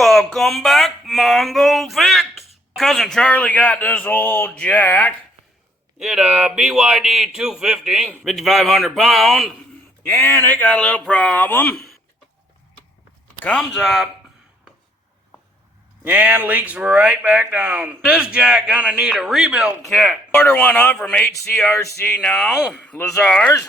Welcome back, Mongo Fix. Cousin Charlie got this old jack. It BYD250, 5,500 pound, and it got a little problem. Comes up and leaks right back down. This jack gonna need a rebuild kit. Order one up from HCRC now, Lazar's.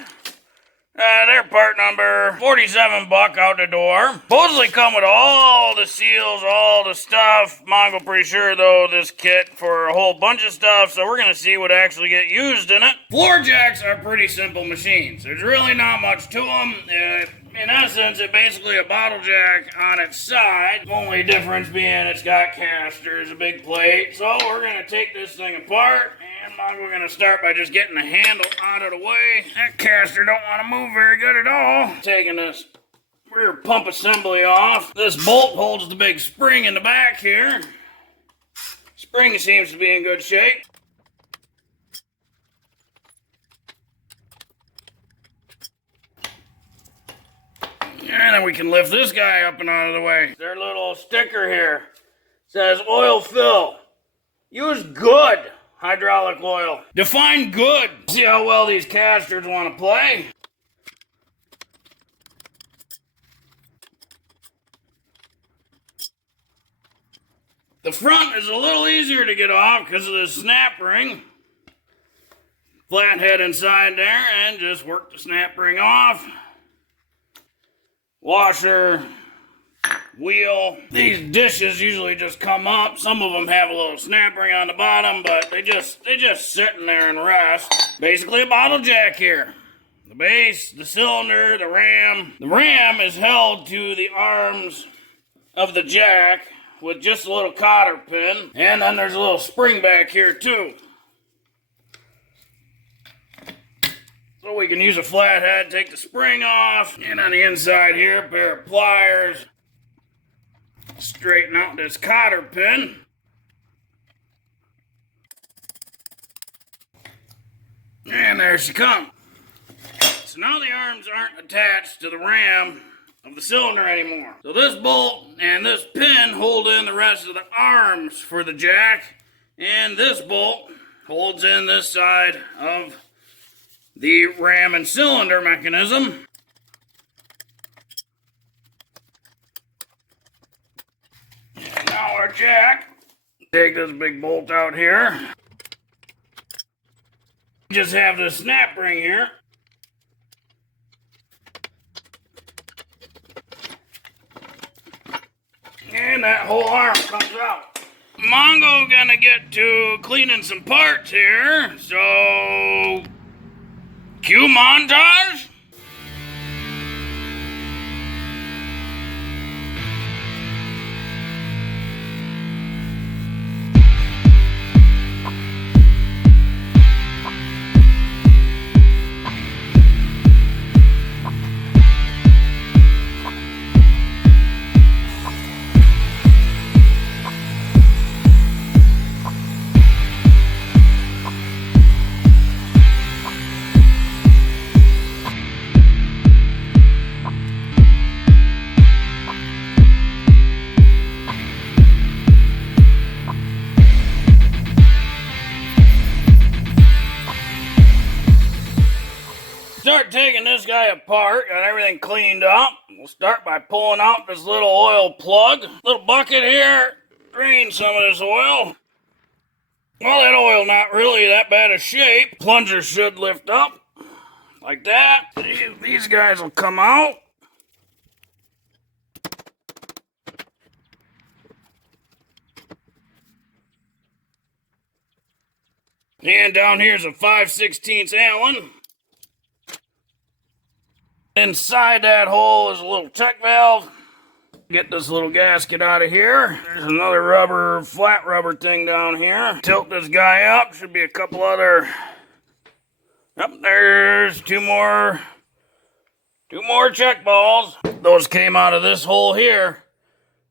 Their part number, 47 buck out the door. Supposedly come with all the seals, all the stuff. Mongo pretty sure though this kit for a whole bunch of stuff, so we're gonna see what actually get used in it. Floor jacks are pretty simple machines. There's really not much to them. In essence, it's basically a bottle jack on its side. The only difference being it's got casters, a big plate. So we're gonna take this thing apart. And we're going to start by just getting the handle out of the way. That caster don't want to move very good at all. Taking this rear pump assembly off. This bolt holds the big spring in the back here. Spring seems to be in good shape. And then we can lift this guy up and out of the way. Their little sticker here says oil fill. Use good hydraulic oil. Define good. See how well these casters want to play. The front is a little easier to get off because of the snap ring. Flathead inside there and just work the snap ring off. Washer, wheel. These dishes usually just come up. Some of them have a little snap ring on the bottom, but they just sitting there and rest. Basically a bottle jack here. The base, the cylinder, the ram. The ram is held to the arms of the jack with just a little cotter pin. And then there's a little spring back here too. So we can use a flathead, take the spring off. And on the inside here, a pair of pliers. Straighten out this cotter pin. And there she comes. So now the arms aren't attached to the ram of the cylinder anymore. So this bolt and this pin hold in the rest of the arms for the jack. And this bolt holds in this side of the ram and cylinder mechanism. Now our jack, take this big bolt out here. Just have this snap ring here. And that whole arm comes out. Mongo gonna get to cleaning some parts here, so cue montage. Start taking this guy apart, got everything cleaned up. We'll start by pulling out this little oil plug. Little bucket here, drain some of this oil. Well, that oil not really that bad of shape. Plunger should lift up, like that. These guys will come out. And down here's a 5/16 Allen. Inside that hole is a little check valve. Get this little gasket out of here. There's another rubber, flat rubber thing down here. Tilt this guy up. Should be a couple other. Yep, there's two more check balls. Those came out of this hole here.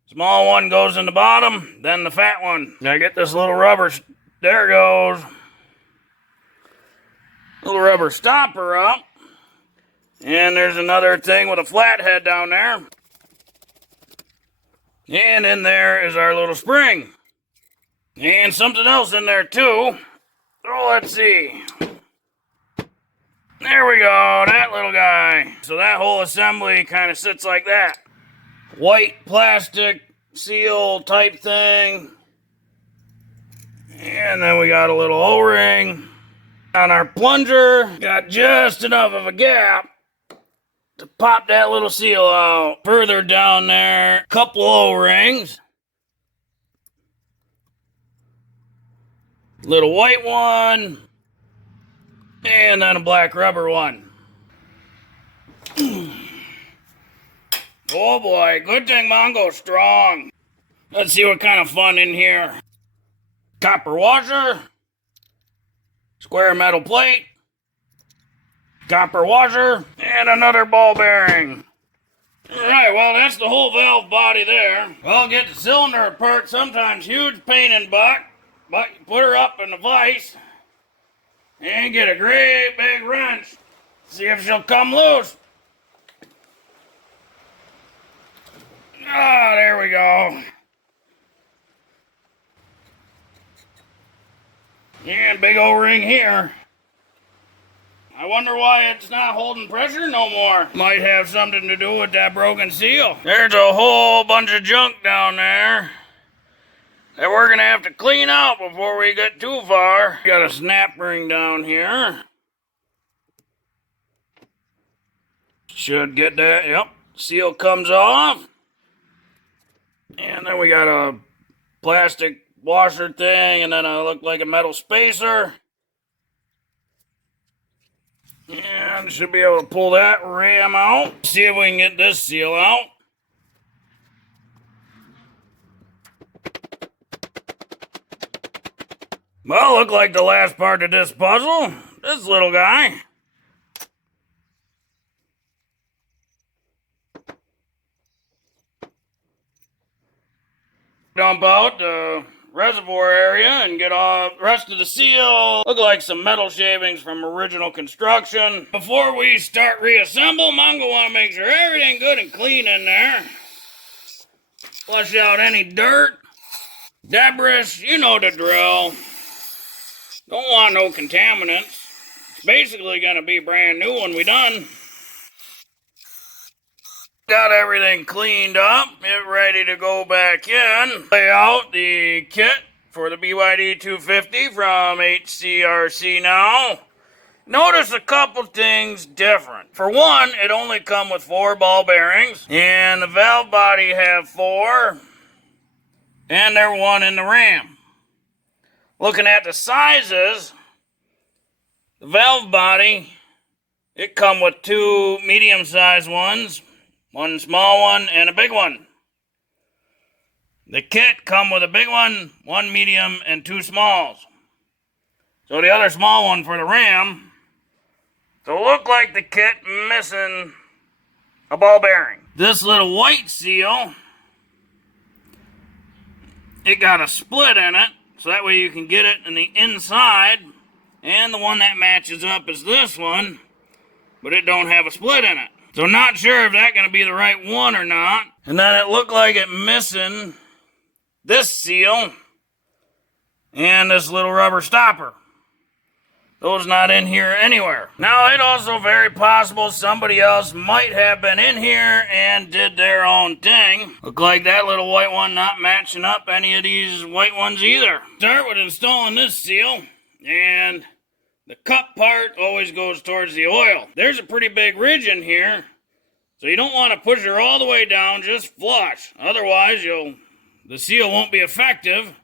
Small one goes in the bottom, then the fat one. Now get this little rubber. There it goes. Little rubber stopper up. And there's another thing with a flathead down there. And in there is our little spring. And something else in there too. So let's see. There we go, that little guy. So that whole assembly kind of sits like that. White plastic seal type thing. And then we got a little O-ring. On our plunger, got just enough of a gap to pop that little seal out. Further down there, couple O-rings. Little white one. And then a black rubber one. Oh boy, good thing Mongo's strong. Let's see what kind of fun in here. Copper washer. Square metal plate. Copper washer. And another ball bearing. Alright, well that's the whole valve body there. Well, get the cylinder apart, sometimes huge pain in the butt. But you put her up in the vise. And get a great big wrench. See if she'll come loose. Ah, there we go. And big O-ring here. I wonder why it's not holding pressure no more. Might have something to do with that broken seal. There's a whole bunch of junk down there that we're gonna have to clean out before we get too far. Got a snap ring down here. Should get that, yep. Seal comes off. And then we got a plastic washer thing, and then it looked like a metal spacer. And should be able to pull that ram out. See if we can get this seal out. Well, look like the last part of this puzzle. This little guy. Dump out the reservoir area and get all the rest of the seal. Look like some metal shavings from original construction. Before we start reassemble, Mongo want to make sure everything good and clean in there. Flush out any dirt, debris, you know the drill. Don't want no contaminants. It's basically going to be brand new when we done. Got everything cleaned up, get ready to go back in. Lay out the kit for the BYD250 from HCRC now. Notice a couple things different. For one, it only come with 4 ball bearings, and the valve body have 4, and they're 1 in the ram. Looking at the sizes, the valve body, it come with 2 medium-sized ones. 1 small one and a big one. The kit come with a big one, 1 medium, and 2 smalls. So the other small one for the ram. So look like the kit missing a ball bearing. This little white seal, it got a split in it, so that way you can get it in the inside. And the one that matches up is this one, but it don't have a split in it. So not sure if that's going to be the right one or not. And then it looked like it missing this seal and this little rubber stopper. Those not in here anywhere. Now, it's also very possible somebody else might have been in here and did their own thing. Look like that little white one not matching up any of these white ones either. Start with installing this seal, and the cup part always goes towards the oil. There's a pretty big ridge in here, so you don't want to push her all the way down, just flush. Otherwise, the seal won't be effective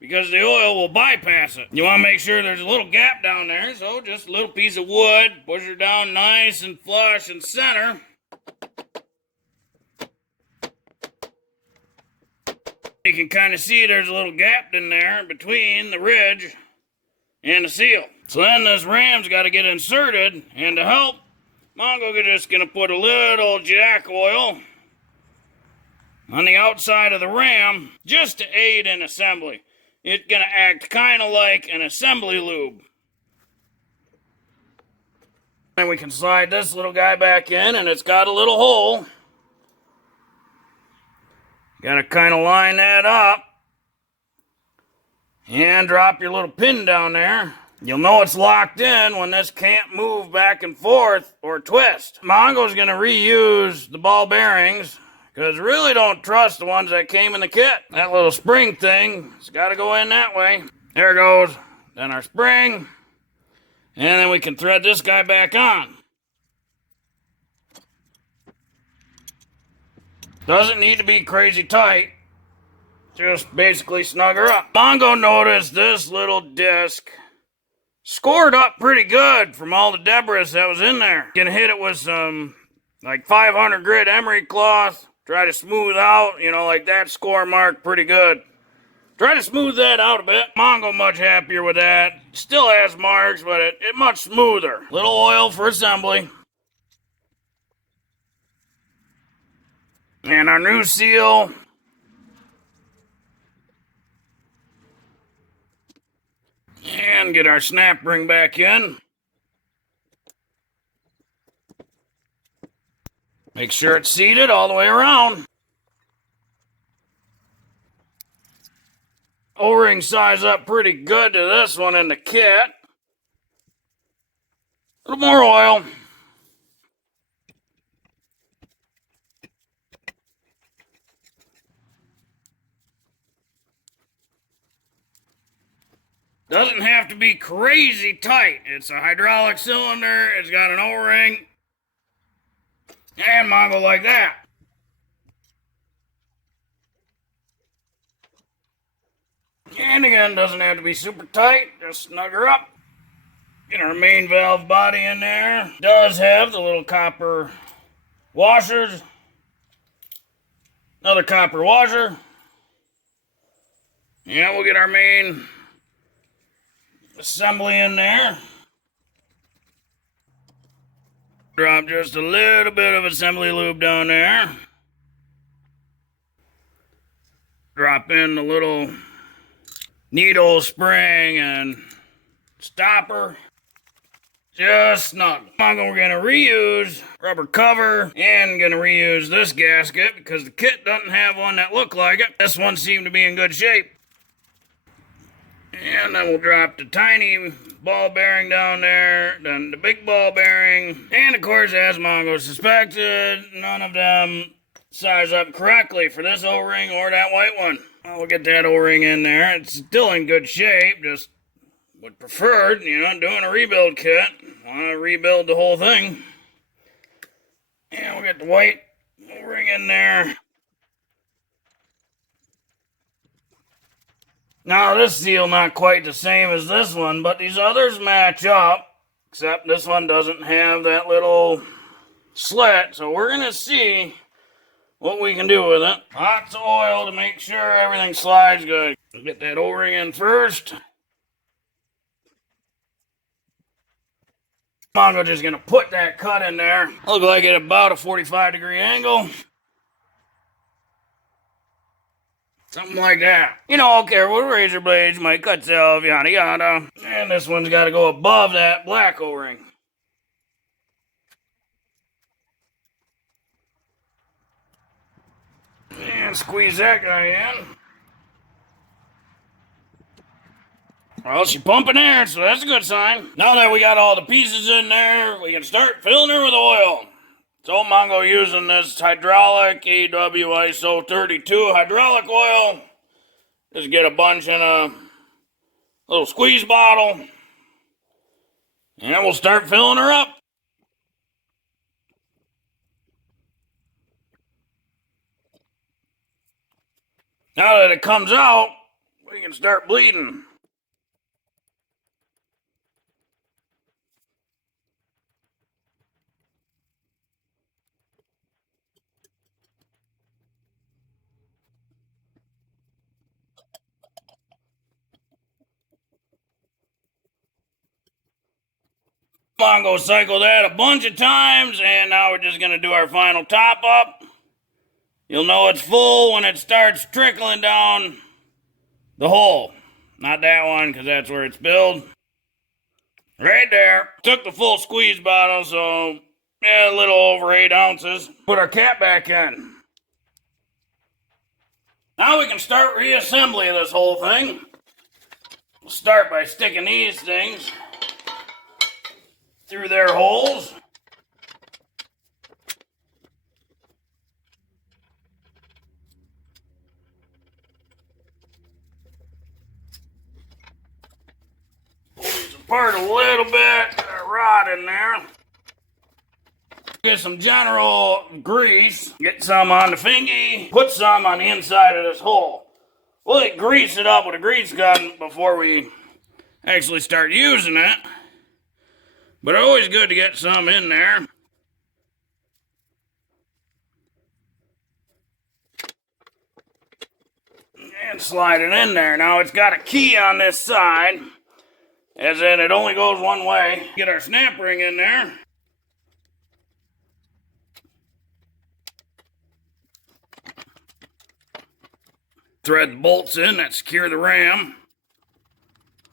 because the oil will bypass it. You want to make sure there's a little gap down there, so just a little piece of wood, push her down nice and flush and center. You can kind of see there's a little gap in there between the ridge and the seal. So then this ram's got to get inserted, and to help, Mongo just going to put a little jack oil on the outside of the ram just to aid in assembly. It's going to act kind of like an assembly lube. And we can slide this little guy back in, and it's got a little hole. Gotta kind of line that up. And drop your little pin down there. You'll know it's locked in when this can't move back and forth or twist. Mongo's gonna reuse the ball bearings because really don't trust the ones that came in the kit. That little spring thing, it's gotta go in that way. There it goes. Then our spring. And then we can thread this guy back on. Doesn't need to be crazy tight. Just basically snug her up. Mongo noticed this little disc scored up pretty good from all the debris that was in there. Gonna hit it with some like 500 grit emery cloth. Try to smooth out, like that score mark pretty good. Try to smooth that out a bit. Mongo much happier with that. Still has marks, but it much smoother. Little oil for assembly. And our new seal. And get our snap ring back in. Make sure it's seated all the way around. O-ring size up pretty good to this one in the kit. A little more oil. Doesn't have to be crazy tight. It's a hydraulic cylinder. It's got an O-ring. And Mongo like that. And again, doesn't have to be super tight. Just snug her up. Get our main valve body in there. Does have the little copper washers. Another copper washer. And we'll get our main assembly in there. Drop just a little bit of assembly lube down there. Drop in the little needle spring and stopper. Just snug. We're gonna reuse rubber cover and gonna reuse this gasket because the kit doesn't have one that looked like it. This one seemed to be in good shape. And then we'll drop the tiny ball bearing down there, then the big ball bearing. And of course, as Mongo suspected, none of them size up correctly for this O-ring or that white one. We'll get that O-ring in there. It's still in good shape, just would preferred, doing a rebuild kit. Want to rebuild the whole thing. And we'll get the white O-ring in there. Now, this seal not quite the same as this one, but these others match up, except this one doesn't have that little slit, so we're going to see what we can do with it. Lots of oil to make sure everything slides good. Get that O-ring in first. Mongo just going to put that cut in there. Look like at about a 45-degree angle. Something like that. Okay, with razor blades, might cut self, yada yada. And this one's got to go above that black O-ring. And squeeze that guy in. Well, she's pumping air, so that's a good sign. Now that we got all the pieces in there, we can start filling her with oil. So Mongo using this hydraulic AW ISO 32 hydraulic oil. Just get a bunch in a little squeeze bottle. And we'll start filling her up. Now that it comes out, we can start bleeding. Mongo cycle that a bunch of times, and now we're just going to do our final top up. You'll know it's full when it starts trickling down the hole. Not that one, because that's where it's filled. Right there. Took the full squeeze bottle, so yeah, a little over 8 ounces. Put our cap back in. Now we can start reassembly of this whole thing. We'll start by sticking these things through their holes. Pull these apart a little bit, got a rod in there. Get some general grease, get some on the fingy, put some on the inside of this hole. We'll grease it up with a grease gun before we actually start using it. But always good to get some in there. And slide it in there. Now it's got a key on this side, as in it only goes one way. Get our snap ring in there. Thread the bolts in that secure the ram.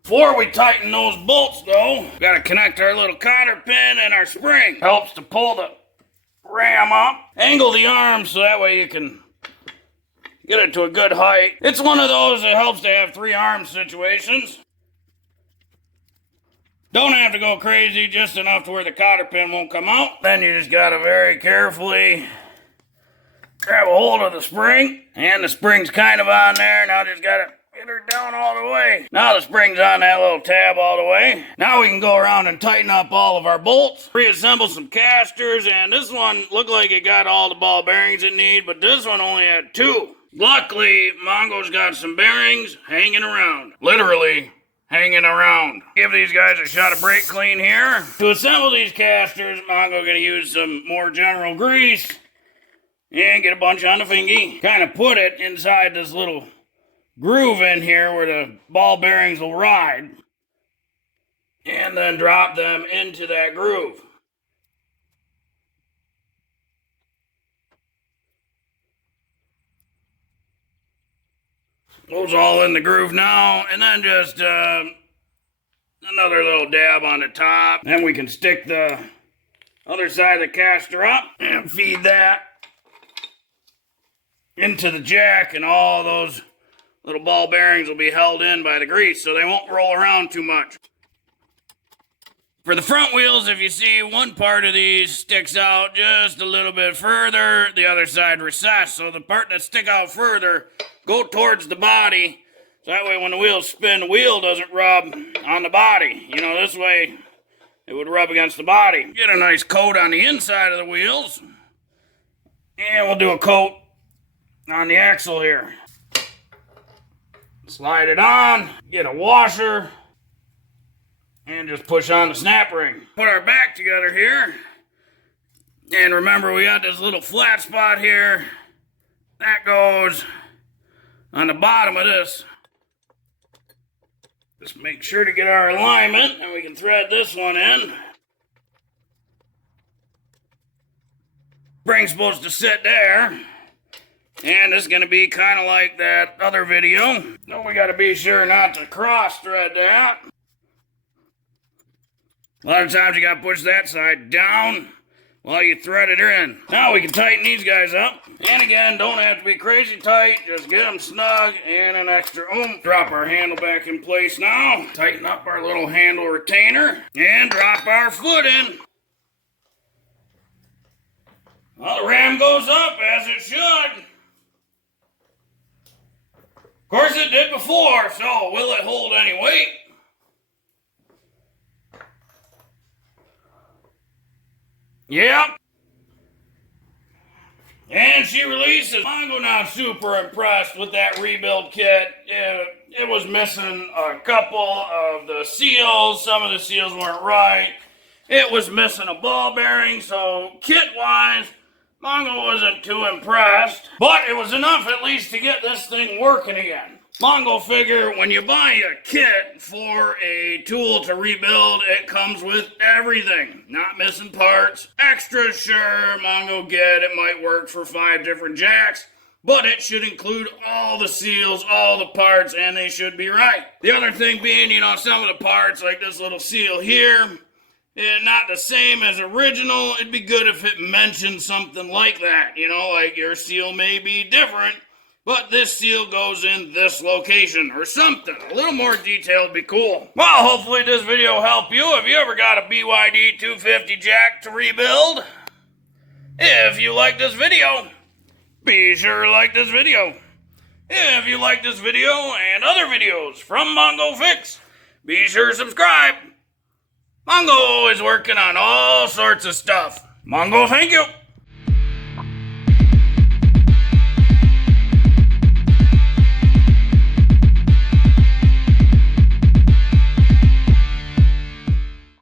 Before we tighten those bolts though, gotta connect our little cotter pin and our spring. Helps to pull the ram up. Angle the arms so that way you can get it to a good height. It's one of those that helps to have 3 arm situations. Don't have to go crazy, just enough to where the cotter pin won't come out. Then you just gotta very carefully grab a hold of the spring, and the spring's kind of on there. Now just gotta get her down all the way. Now the spring's on that little tab all the way. Now we can go around and tighten up all of our bolts, reassemble some casters, and this one looked like it got all the ball bearings it need, but this one only had 2. Luckily, Mongo's got some bearings hanging around. Literally hanging around. Give these guys a shot of brake clean here. To assemble these casters, Mongo's gonna use some more general grease and get a bunch on the fingy. Kind of put it inside this little groove in here where the ball bearings will ride. And then drop them into that groove. Those all in the groove now. And then just another little dab on the top. Then we can stick the other side of the caster up and feed that into the jack, and all those little ball bearings will be held in by the grease so they won't roll around too much. For the front wheels, if you see one part of these sticks out just a little bit further, the other side recessed. So the part that stick out further go towards the body. So that way when the wheels spin, the wheel doesn't rub on the body. You know, this way it would rub against the body. Get a nice coat on the inside of the wheels. And we'll do a coat on the axle here. Slide it on, get a washer, and just push on the snap ring. Put our back together here. And remember, we got this little flat spot here. That goes on the bottom of this. Just make sure to get our alignment, and we can thread this one in. Spring's supposed to sit there. And it's going to be kind of like that other video. So we got to be sure not to cross thread that. A lot of times you got to push that side down while you thread it in. Now we can tighten these guys up. And again, don't have to be crazy tight. Just get them snug and an extra oomph. Drop our handle back in place now. Tighten up our little handle retainer. And drop our foot in. Well, the ram goes up as it should. Of course it did before, so will it hold any weight? Yep. And she releases. I'm not super impressed with that rebuild kit. It was missing a couple of the seals. Some of the seals weren't right. It was missing a ball bearing, so kit-wise, Mongo wasn't too impressed, but it was enough at least to get this thing working again. Mongo figure, when you buy a kit for a tool to rebuild, it comes with everything. Not missing parts. Extra, sure, Mongo get it might work for 5 different jacks, but it should include all the seals, all the parts, and they should be right. The other thing being, you know, some of the parts, like this little seal here, not the same as original. It'd be good if it mentioned something like that, you know, like your seal may be different but this seal goes in this location or something. A little more detailed would be cool. Well, hopefully this video helped you. Have you ever got a BYD250 jack to rebuild? If you like this video, be sure to like this video. If you like this video and other videos from Mongo Fix, be sure to subscribe. Mongo is working on all sorts of stuff. Mongo, thank you.